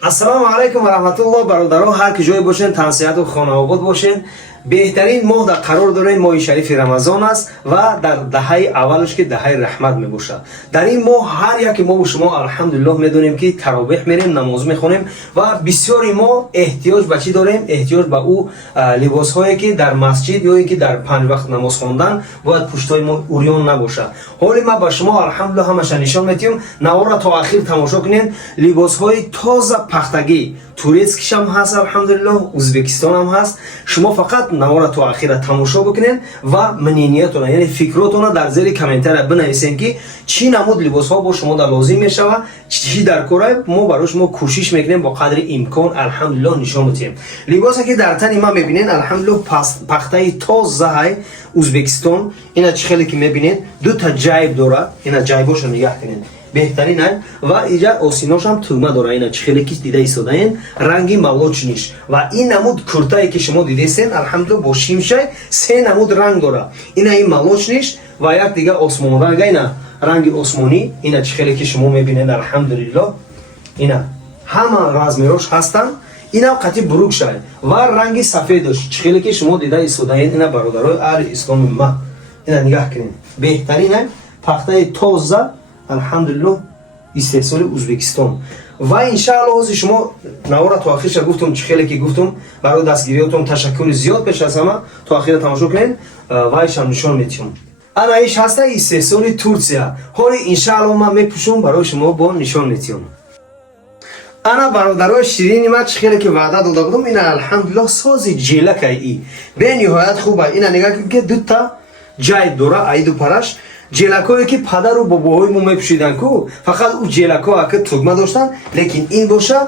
ассалому алайкум ва раҳматуллоҳ. бародаро, ҳар ки ҷое бошен, таҳсияту хонаобод бошен. беҳтарин моҳ дар қарор дорем, моҳи шарифи рамазон аст ва дар даҳаи аввалаш ки даҳаи раҳмат мебошад. дар ин моҳ ҳар яке мо шумо алҳамдулиллоҳ медонем ки таробеҳ мерем, намоз мехонем ва бисёри мо эҳтиёҷ ба чӣ дорем? Эҳтиёҷ ба ӯ либосҳое ки дар масҷид ё ки дар панҷ вақт намоз хондан бояд пуштои мо урён набошад. ҳоли ман ба шумо алҳамдулиллоҳ ҳамаша нишон метиҳам. навора то ахир тамошо кунед. либосҳои тоза пахтагӣ турецкишам ҳаст, алҳамдулиллоҳ, ӯзбекистонам ҳаст. шумо фақат навора то ахира тамошо бикунед ва мнениятона, яъне фикротона дар зери комментария бинависен ки чӣ намуд либосҳо бо шумо дар лозим мешавад, чӣ дар кора. мо барои шумо кӯшиш мекунем бо қадри имкон алҳамдулиллоҳ нишон медиҳем. либосе ки дар тани ман мебинед алҳамдулиллоҳ пахтаи тозаи ӯзбекистон. ина чӣ хеле ки мебинед дута ҷайб дорад. ина ҷайбоша нигаҳ кунед, беҳтарин ай. ва иҷа осиношам тугма дора. ина чӣ хеле ки дида истодаен ранги молочниш. ва ин намуд куртае ки шумо дидесен алҳамдулиллоҳ бо шимшай се намуд ранг дора. ина ин молочниш ва як дига осмонранга, ина ранги осмонӣ. ина чӣ хеле ки шумо мебинед алҳамдулиллоҳ. ина ҳама размерош ҳастанд. ина қатӣ бурукшай ва ранги сафедош чӣ хеле ки шумо дида истодаен. ина бародарои аҳли исломи ма, ина нигаҳ кунед, беҳтарин ай. пахтаи тоза алҳамдулиллоҳ, истеҳсоли ӯзбекистон. ва иншааллоҳ ҳози шумо навора то ахирша гуфтум, чӣ хеле ки гуфтум, барои дастгириётум ташаккури зиёд пеш аз ҳама. то ахира тамошо кунед ва ишам нишон метиҳам. ана иш ҳаста истеҳсоли Турсия. ҳоли иншааллоҳ ман мепӯшам, барои шумо бо нишон метиҳам. ана бародарои ширини ман, чӣ хеле ки ваъда дода будам. ина алҳамдулиллоҳ сози ҷелакай и бениҳоят хуба. ина нигаҳ кунед ки дута ҷайб дора айду параш. ҷелакое ки падару бобоҳои мо мепӯшидан ку фақат ӯ ҷелако ака тугма доштанд, лекин ин боша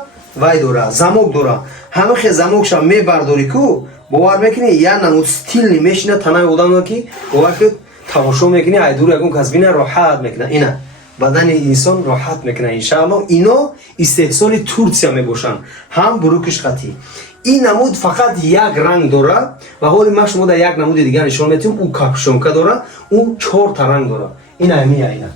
вай дора, замок дора. ҳамахе замокша мебардорӣ ку бовар мекунӣ як намуд стилни мешина танаи одамо ки бовар ки тамошо мекунӣ айдур ягон кас бина роҳат мекуна. ина бадани инсон роҳат мекуна. иншааллоҳ ино истеҳсоли Турсия мебошанд. ҳам бурукиш қатӣ. ин намуд фақат як ранг дора ва ҳоли ман шумо дар як намуди дигар нишон метиҳам. ӯ капшонка дора, ӯ 4 ранг дора. ина ҳамия ина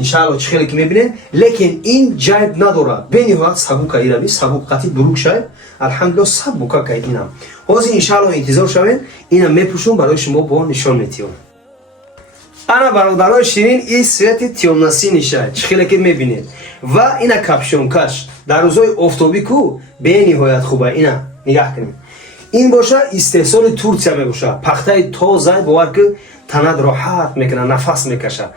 иншааллоҳ чӣ хеле ки мебинед, лекин ин ҷайб надора. бениҳоят сабука ирави сабук қатӣ бурук шавед. алҳамдулиллоҳ сабука кай инам. ҳозир иншааллоҳ интизор шавед. ина мепӯшам, барои шумо бо нишон метиҳам. ана бародарои ширин ин свети тёмносиниша чӣ хеле ки мебинед. ва ина капшонкаш дар рӯзҳои офтобӣ ку бениҳоят хуба. ина нигаҳ кунед. ин боша истеҳсоли Турсия мебошад. пахтаи тоза бовар ки танат роҳат мекунад, нафас мекашад.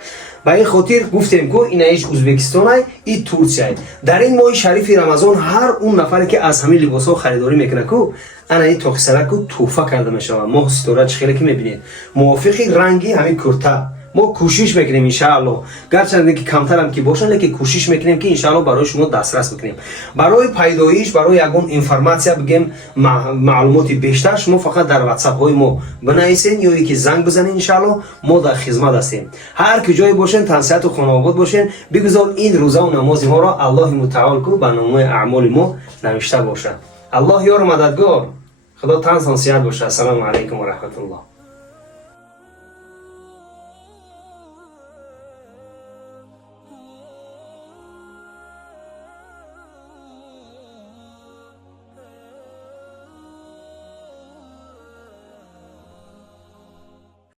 ба ин хотир гуфтем ку ина иш Ӯзбекистонай, и Турсияй. дар ин моҳи шарифи рамазон ҳар он нафаре ки аз ҳамин либосҳо харидорӣ мекунад ку ана ин тоқисараку туҳфа карда мешавад. моҳ ситора чӣ хеле ки мебинед мувофиқи ранги ҳамин курта. мо кӯшиш мекунем иншааллоҳ, гарчанде ки камтарам ки бошанд, лекин кӯшиш мекунем ки иншааллоҳ барои шумо дастрас бикунем. барои пайдоиш, барои ягон информатсия бигем, маълумоти бештар, шумо фақат дар ватсапҳои мо бинависен ё ки занг бизанед. иншааллоҳ мо дар хизмат ҳастем. ҳар ки ҷое бошен, тансияту хонаобод бошен. бигузор ин рӯзаву намози моро аллоҳи мутаол ку ба номаи аъмоли мо навишта бошад. аллоҳ ёру мададгор. худо тансон сиҳат бошад. ассалому алайкум ва раҳматуллоҳ.